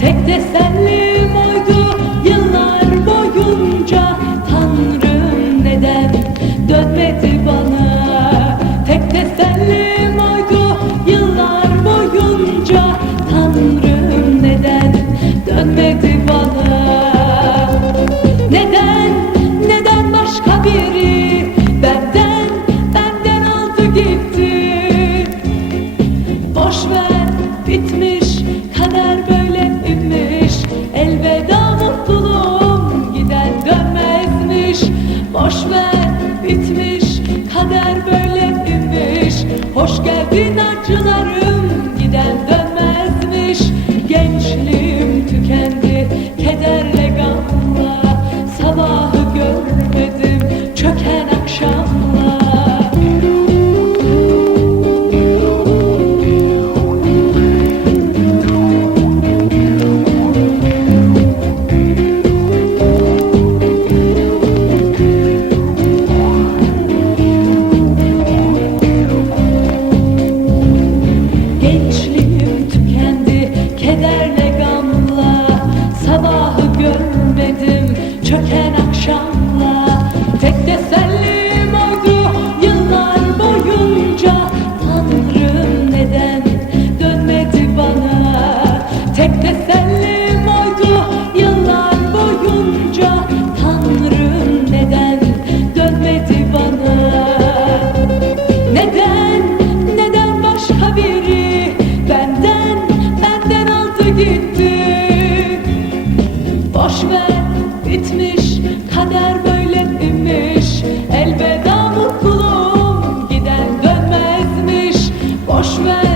Tek desenlim oydu yıllar boyunca. Tanrım neden dönmedi bana. Tek desenlim oydu yıllar boyunca. Tanrım neden dönmedi bana. hoş geldin. görmedim. Çöken akşam boş ver. Bitmiş kader böyle imiş elveda mutluluğum giden dönmezmiş. Boş ver.